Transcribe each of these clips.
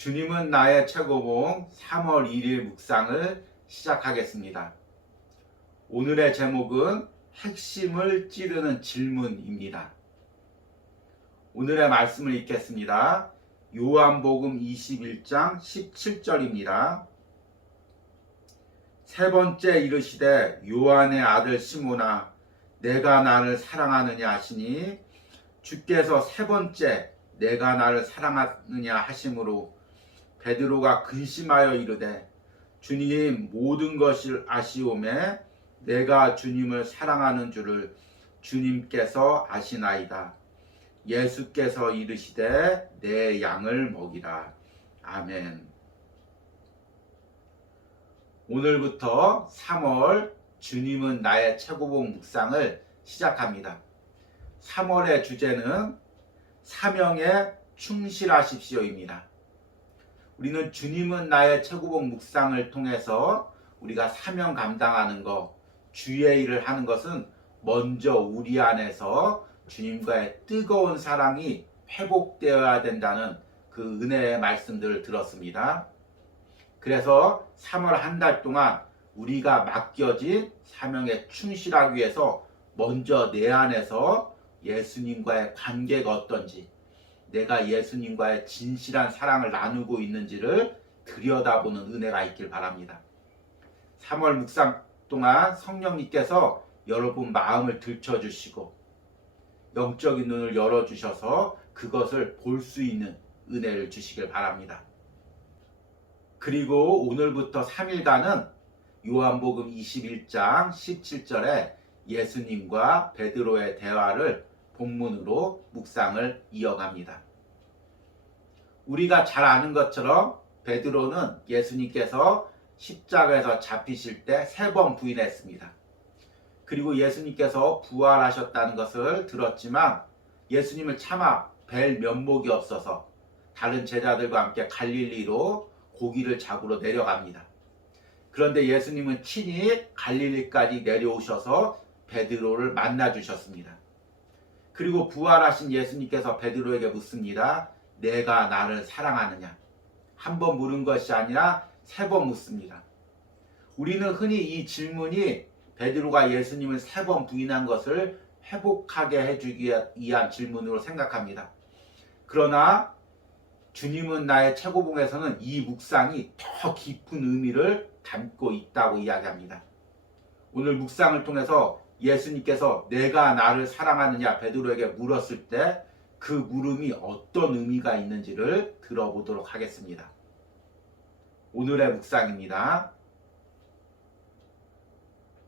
주님은 나의 최고봉 3월 1일 묵상을 시작하겠습니다. 오늘의 제목은 핵심을 찌르는 질문입니다. 오늘의 말씀을 읽겠습니다. 요한복음 21장 17절입니다. 세 번째 이르시되 요한의 아들 시몬아 내가 나를 사랑하느냐 하시니 주께서 세 번째 내가 나를 사랑하느냐 하심으로 베드로가 근심하여 이르되 주님 모든 것을 아시오매 내가 주님을 사랑하는 줄을 주님께서 아시나이다. 예수께서 이르시되 내 양을 먹이라. 아멘. 오늘부터 3월 주님은 나의 최고봉 묵상을 시작합니다. 3월의 주제는 사명에 충실하십시오입니다. 우리는 주님은 나의 최고봉 묵상을 통해서 우리가 사명 감당하는 것, 주의 일을 하는 것은 먼저 우리 안에서 주님과의 뜨거운 사랑이 회복되어야 된다는 그 은혜의 말씀들을 들었습니다. 그래서 3월 한 달 동안 우리가 맡겨진 사명에 충실하기 위해서 먼저 내 안에서 예수님과의 관계가 어떤지, 내가 예수님과의 진실한 사랑을 나누고 있는지를 들여다보는 은혜가 있길 바랍니다. 3월 묵상 동안 성령님께서 여러분 마음을 들춰주시고 영적인 눈을 열어주셔서 그것을 볼 수 있는 은혜를 주시길 바랍니다. 그리고 오늘부터 3일간은 요한복음 21장 17절에 예수님과 베드로의 대화를 본문으로 묵상을 이어갑니다. 우리가 잘 아는 것처럼 베드로는 예수님께서 십자가에서 잡히실 때 3번 부인했습니다. 그리고 예수님께서 부활하셨다는 것을 들었지만 예수님을 차마 뵐 면목이 없어서 다른 제자들과 함께 갈릴리로 고기를 잡으러 내려갑니다. 그런데 예수님은 친히 갈릴리까지 내려오셔서 베드로를 만나주셨습니다. 그리고 부활하신 예수님께서 베드로에게 묻습니다. 내가 나를 사랑하느냐? 한 번 물은 것이 아니라 3번 묻습니다. 우리는 흔히 이 질문이 베드로가 예수님을 3번 부인한 것을 회복하게 해주기 위한 질문으로 생각합니다. 그러나 주님은 나의 최고봉에서는 이 묵상이 더 깊은 의미를 담고 있다고 이야기합니다. 오늘 묵상을 통해서 예수님께서 내가 나를 사랑하느냐 베드로에게 물었을 때 그 물음이 어떤 의미가 있는지를 들어보도록 하겠습니다. 오늘의 묵상입니다.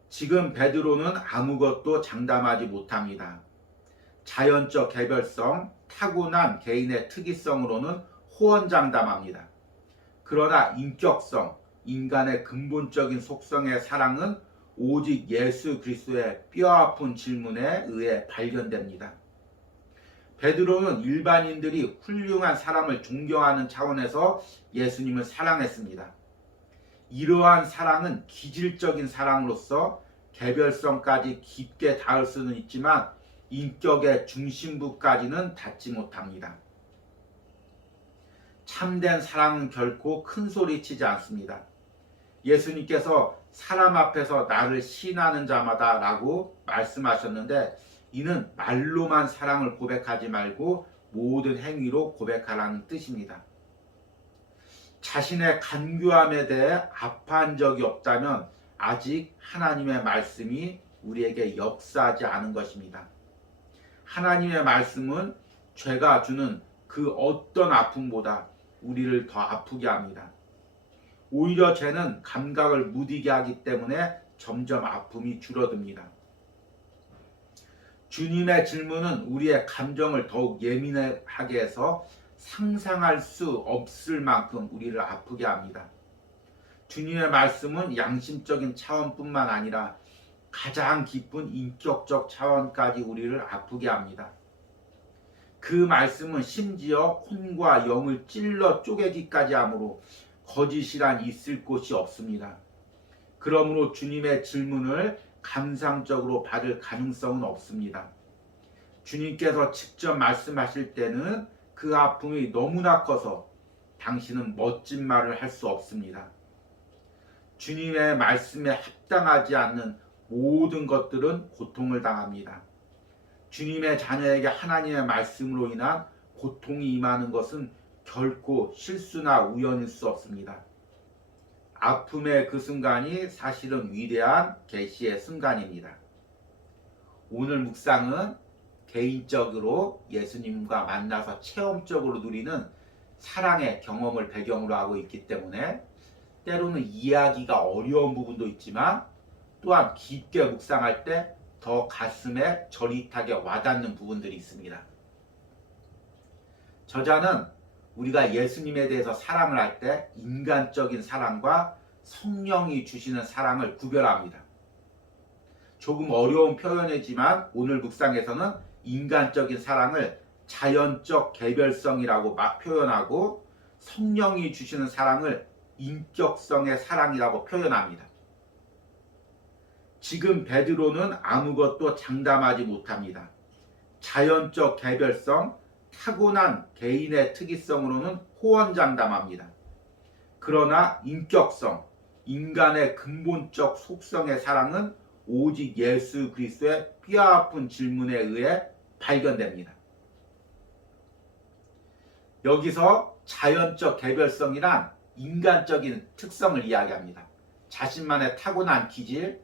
지금 베드로는 아무것도 장담하지 못합니다. 자연적 개별성, 타고난 개인의 특이성으로는 호언장담합니다. 그러나 인격성, 인간의 근본적인 속성의 사랑은 오직 예수 그리스도의 뼈아픈 질문에 의해 발견됩니다. 베드로는 일반인들이 훌륭한 사람을 존경하는 차원에서 예수님을 사랑했습니다. 이러한 사랑은 기질적인 사랑으로서 개별성까지 깊게 닿을 수는 있지만 인격의 중심부까지는 닿지 못합니다. 참된 사랑은 결코 큰 소리 치지 않습니다. 예수님께서 사람 앞에서 나를 시인하는 자마다 라고 말씀하셨는데 이는 말로만 사랑을 고백하지 말고 모든 행위로 고백하라는 뜻입니다. 자신의 간교함에 대해 아파한 적이 없다면 아직 하나님의 말씀이 우리에게 역사하지 않은 것입니다. 하나님의 말씀은 죄가 주는 그 어떤 아픔보다 우리를 더 아프게 합니다. 오히려 죄는 감각을 무디게 하기 때문에 점점 아픔이 줄어듭니다. 주님의 질문은 우리의 감정을 더욱 예민하게 해서 상상할 수 없을 만큼 우리를 아프게 합니다. 주님의 말씀은 양심적인 차원뿐만 아니라 가장 깊은 인격적 차원까지 우리를 아프게 합니다. 그 말씀은 심지어 혼과 영을 찔러 쪼개기까지 하므로 거짓이란 있을 곳이 없습니다. 그러므로 주님의 질문을 감상적으로 받을 가능성은 없습니다. 주님께서 직접 말씀하실 때는 그 아픔이 너무나 커서 당신은 멋진 말을 할 수 없습니다. 주님의 말씀에 합당하지 않는 모든 것들은 고통을 당합니다. 주님의 자녀에게 하나님의 말씀으로 인한 고통이 임하는 것은 결코 실수나 우연일 수 없습니다. 아픔의 그 순간이 사실은 위대한 계시의 순간입니다. 오늘 묵상은 개인적으로 예수님과 만나서 체험적으로 누리는 사랑의 경험을 배경으로 하고 있기 때문에 때로는 이해하기가 어려운 부분도 있지만 또한 깊게 묵상할 때 더 가슴에 저릿하게 와닿는 부분들이 있습니다. 저자는 우리가 예수님에 대해서 사랑을 할 때 인간적인 사랑과 성령이 주시는 사랑을 구별합니다. 조금 어려운 표현이지만 오늘 묵상에서는 인간적인 사랑을 자연적 개별성이라고 막 표현하고 성령이 주시는 사랑을 인격성의 사랑이라고 표현합니다. 지금 베드로는 아무것도 장담하지 못합니다. 자연적 개별성, 타고난 개인의 특이성으로는 호언장담합니다. 그러나 인격성, 인간의 근본적 속성의 사랑은 오직 예수 그리스도의 뼈아픈 질문에 의해 발견됩니다. 여기서 자연적 개별성이란 인간적인 특성을 이야기합니다. 자신만의 타고난 기질,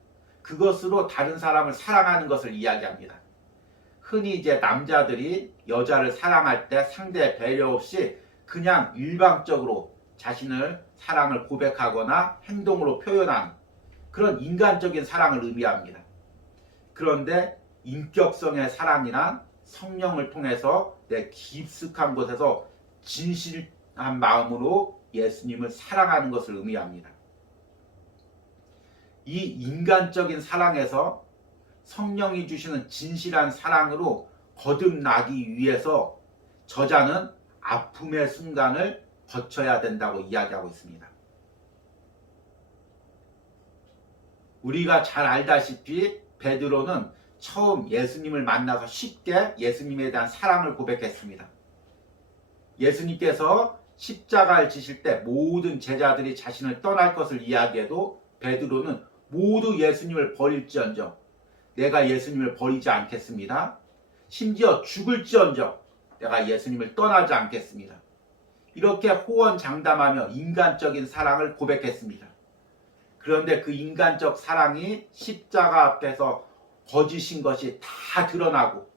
그것으로 다른 사람을 사랑하는 것을 이야기합니다. 흔히 이제 남자들이 여자를 사랑할 때 상대 배려 없이 그냥 일방적으로 자신을 사랑을 고백하거나 행동으로 표현하는 그런 인간적인 사랑을 의미합니다. 그런데 인격성의 사랑이란 성령을 통해서 내 깊숙한 곳에서 진실한 마음으로 예수님을 사랑하는 것을 의미합니다. 이 인간적인 사랑에서 성령이 주시는 진실한 사랑으로 거듭나기 위해서 저자는 아픔의 순간을 거쳐야 된다고 이야기하고 있습니다. 우리가 잘 알다시피 베드로는 처음 예수님을 만나서 쉽게 예수님에 대한 사랑을 고백했습니다. 예수님께서 십자가를 지실 때 모든 제자들이 자신을 떠날 것을 이야기해도 베드로는 모두 예수님을 버릴지언정 내가 예수님을 버리지 않겠습니다. 심지어 죽을지언정 내가 예수님을 떠나지 않겠습니다. 이렇게 호언장담하며 인간적인 사랑을 고백했습니다. 그런데 그 인간적 사랑이 십자가 앞에서 거짓인 것이 다 드러나고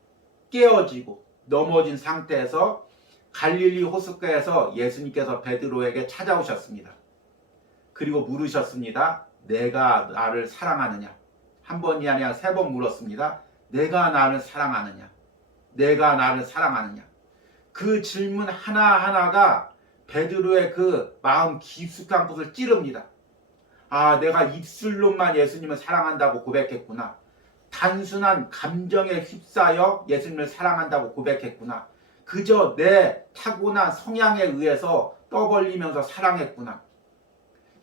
깨어지고 넘어진 상태에서 갈릴리 호숫가에서 예수님께서 베드로에게 찾아오셨습니다. 그리고 물으셨습니다. 내가 나를 사랑하느냐? 한 번이 아니라 3번 물었습니다. 내가 나를 사랑하느냐? 내가 나를 사랑하느냐? 그 질문 하나하나가 베드로의 그 마음 깊숙한 곳을 찌릅니다. 아, 내가 입술로만 예수님을 사랑한다고 고백했구나. 단순한 감정에 휩싸여 예수님을 사랑한다고 고백했구나. 그저 내 타고난 성향에 의해서 떠벌리면서 사랑했구나.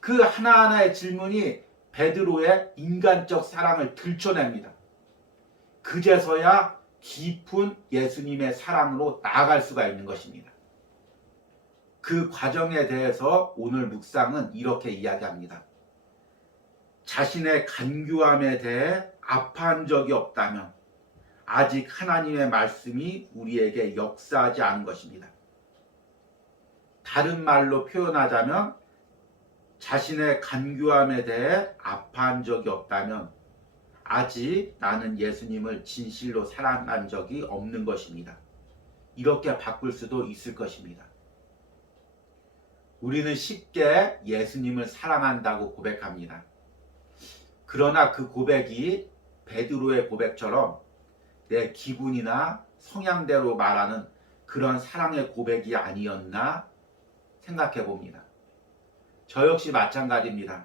그 하나하나의 질문이 베드로의 인간적 사랑을 들춰냅니다. 그제서야 깊은 예수님의 사랑으로 나아갈 수가 있는 것입니다. 그 과정에 대해서 오늘 묵상은 이렇게 이야기합니다. 자신의 간교함에 대해 아파한 적이 없다면 아직 하나님의 말씀이 우리에게 역사하지 않은 것입니다. 다른 말로 표현하자면 자신의 간교함에 대해 아파한 적이 없다면 아직 나는 예수님을 진실로 사랑한 적이 없는 것입니다. 이렇게 바꿀 수도 있을 것입니다. 우리는 쉽게 예수님을 사랑한다고 고백합니다. 그러나 그 고백이 베드로의 고백처럼 내 기분이나 성향대로 말하는 그런 사랑의 고백이 아니었나 생각해 봅니다. 저 역시 마찬가지입니다.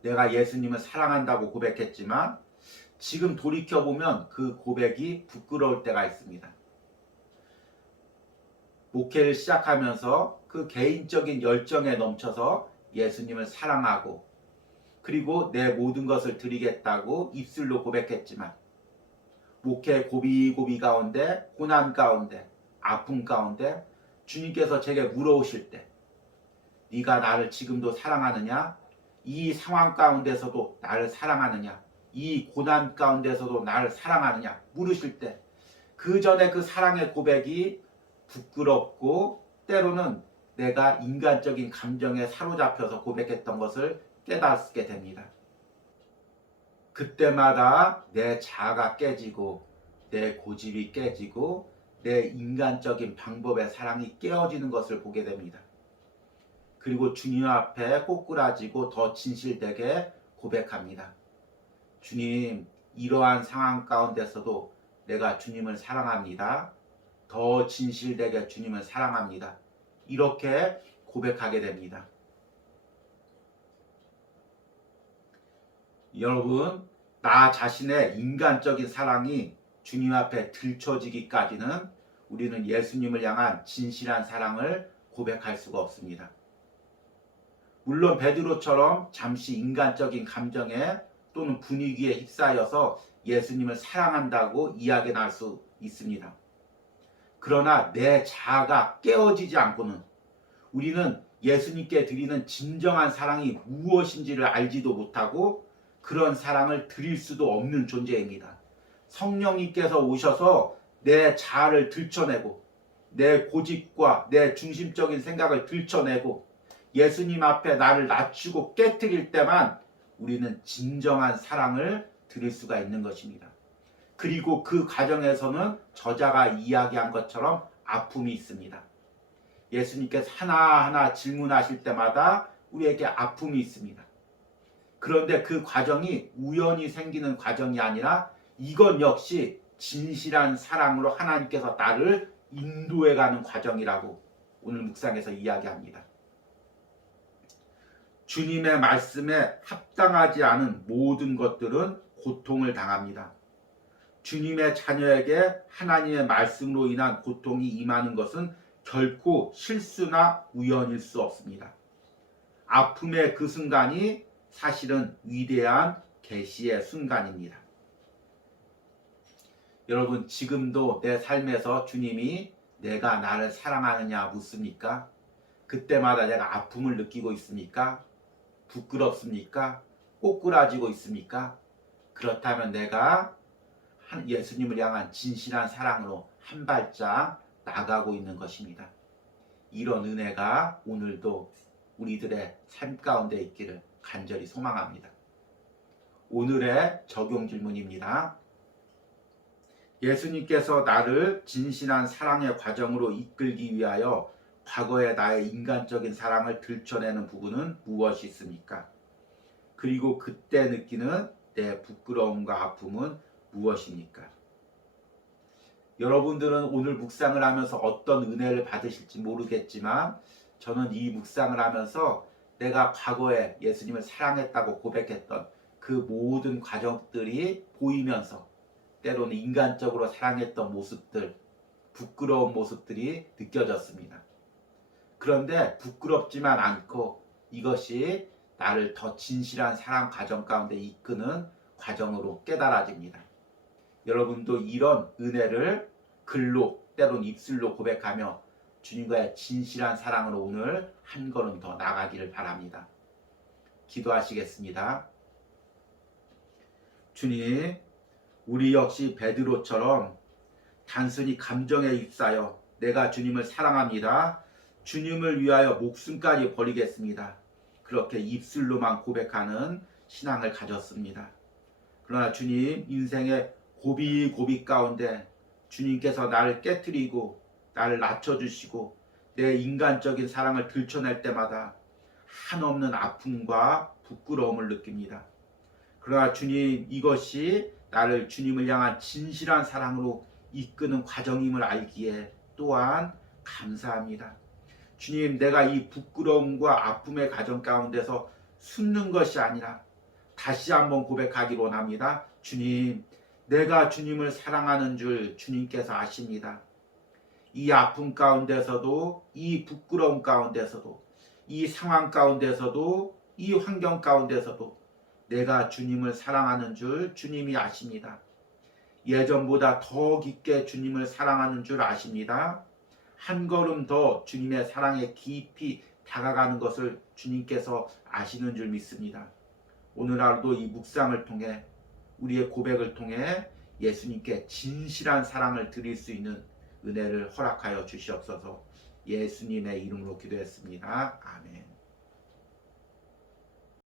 내가 예수님을 사랑한다고 고백했지만 지금 돌이켜보면 그 고백이 부끄러울 때가 있습니다. 목회를 시작하면서 그 개인적인 열정에 넘쳐서 예수님을 사랑하고 그리고 내 모든 것을 드리겠다고 입술로 고백했지만 목회 고비고비 가운데 고난 가운데 아픔 가운데 주님께서 제게 물어오실 때 네가 나를 지금도 사랑하느냐? 이 상황 가운데서도 나를 사랑하느냐? 이 고난 가운데서도 나를 사랑하느냐? 물으실 때 그 전에 그 사랑의 고백이 부끄럽고 때로는 내가 인간적인 감정에 사로잡혀서 고백했던 것을 깨닫게 됩니다. 그때마다 내 자아가 깨지고 내 고집이 깨지고 내 인간적인 방법의 사랑이 깨어지는 것을 보게 됩니다. 그리고 주님 앞에 꼬꾸라지고 더 진실되게 고백합니다. 주님, 이러한 상황 가운데서도 내가 주님을 사랑합니다. 더 진실되게 주님을 사랑합니다. 이렇게 고백하게 됩니다. 여러분, 나 자신의 인간적인 사랑이 주님 앞에 들춰지기까지는 우리는 예수님을 향한 진실한 사랑을 고백할 수가 없습니다. 물론 베드로처럼 잠시 인간적인 감정에 또는 분위기에 휩싸여서 예수님을 사랑한다고 이야기 날 수 있습니다. 그러나 내 자아가 깨어지지 않고는 우리는 예수님께 드리는 진정한 사랑이 무엇인지를 알지도 못하고 그런 사랑을 드릴 수도 없는 존재입니다. 성령님께서 오셔서 내 자아를 들춰내고 내 고집과 내 중심적인 생각을 들춰내고 예수님 앞에 나를 낮추고 깨트릴 때만 우리는 진정한 사랑을 드릴 수가 있는 것입니다. 그리고 그 과정에서는 저자가 이야기한 것처럼 아픔이 있습니다. 예수님께서 하나하나 질문하실 때마다 우리에게 아픔이 있습니다. 그런데 그 과정이 우연히 생기는 과정이 아니라 이건 역시 진실한 사랑으로 하나님께서 나를 인도해가는 과정이라고 오늘 묵상에서 이야기합니다. 주님의 말씀에 합당하지 않은 모든 것들은 고통을 당합니다. 주님의 자녀에게 하나님의 말씀으로 인한 고통이 임하는 것은 결코 실수나 우연일 수 없습니다. 아픔의 그 순간이 사실은 위대한 계시의 순간입니다. 여러분, 지금도 내 삶에서 주님이 내가 나를 사랑하느냐 묻습니까? 그때마다 내가 아픔을 느끼고 있습니까? 부끄럽습니까? 꼬꾸라지고 있습니까? 그렇다면 내가 예수님을 향한 진실한 사랑으로 한 발짝 나가고 있는 것입니다. 이런 은혜가 오늘도 우리들의 삶 가운데 있기를 간절히 소망합니다. 오늘의 적용 질문입니다. 예수님께서 나를 진실한 사랑의 과정으로 이끌기 위하여 과거의 나의 인간적인 사랑을 들춰내는 부분은 무엇이 있습니까? 그리고 그때 느끼는 내 부끄러움과 아픔은 무엇입니까? 여러분들은 오늘 묵상을 하면서 어떤 은혜를 받으실지 모르겠지만 저는 이 묵상을 하면서 내가 과거에 예수님을 사랑했다고 고백했던 그 모든 과정들이 보이면서 때로는 인간적으로 사랑했던 모습들, 부끄러운 모습들이 느껴졌습니다. 그런데 부끄럽지만 않고 이것이 나를 더 진실한 사랑 과정 가운데 이끄는 과정으로 깨달아집니다. 여러분도 이런 은혜를 글로 때론 입술로 고백하며 주님과의 진실한 사랑으로 오늘 한 걸음 더 나가기를 바랍니다. 기도하시겠습니다. 주님, 우리 역시 베드로처럼 단순히 감정에 휩싸여 내가 주님을 사랑합니다. 주님을 위하여 목숨까지 버리겠습니다. 그렇게 입술로만 고백하는 신앙을 가졌습니다. 그러나 주님, 인생의 고비고비 가운데 주님께서 나를 깨트리고 나를 낮춰주시고 내 인간적인 사랑을 들춰낼 때마다 한없는 아픔과 부끄러움을 느낍니다. 그러나 주님, 이것이 나를 주님을 향한 진실한 사랑으로 이끄는 과정임을 알기에 또한 감사합니다. 주님, 내가 이 부끄러움과 아픔의 과정 가운데서 숨는 것이 아니라 다시 한번 고백하기로 원합니다. 주님, 내가 주님을 사랑하는 줄 주님께서 아십니다. 이 아픔 가운데서도, 이 부끄러움 가운데서도, 이 상황 가운데서도, 이 환경 가운데서도 내가 주님을 사랑하는 줄 주님이 아십니다. 예전보다 더 깊게 주님을 사랑하는 줄 아십니다. 한 걸음 더 주님의 사랑에 깊이 다가가는 것을 주님께서 아시는 줄 믿습니다. 오늘 하루도 이 묵상을 통해 우리의 고백을 통해 예수님께 진실한 사랑을 드릴 수 있는 은혜를 허락하여 주시옵소서. 예수님의 이름으로 기도했습니다. 아멘.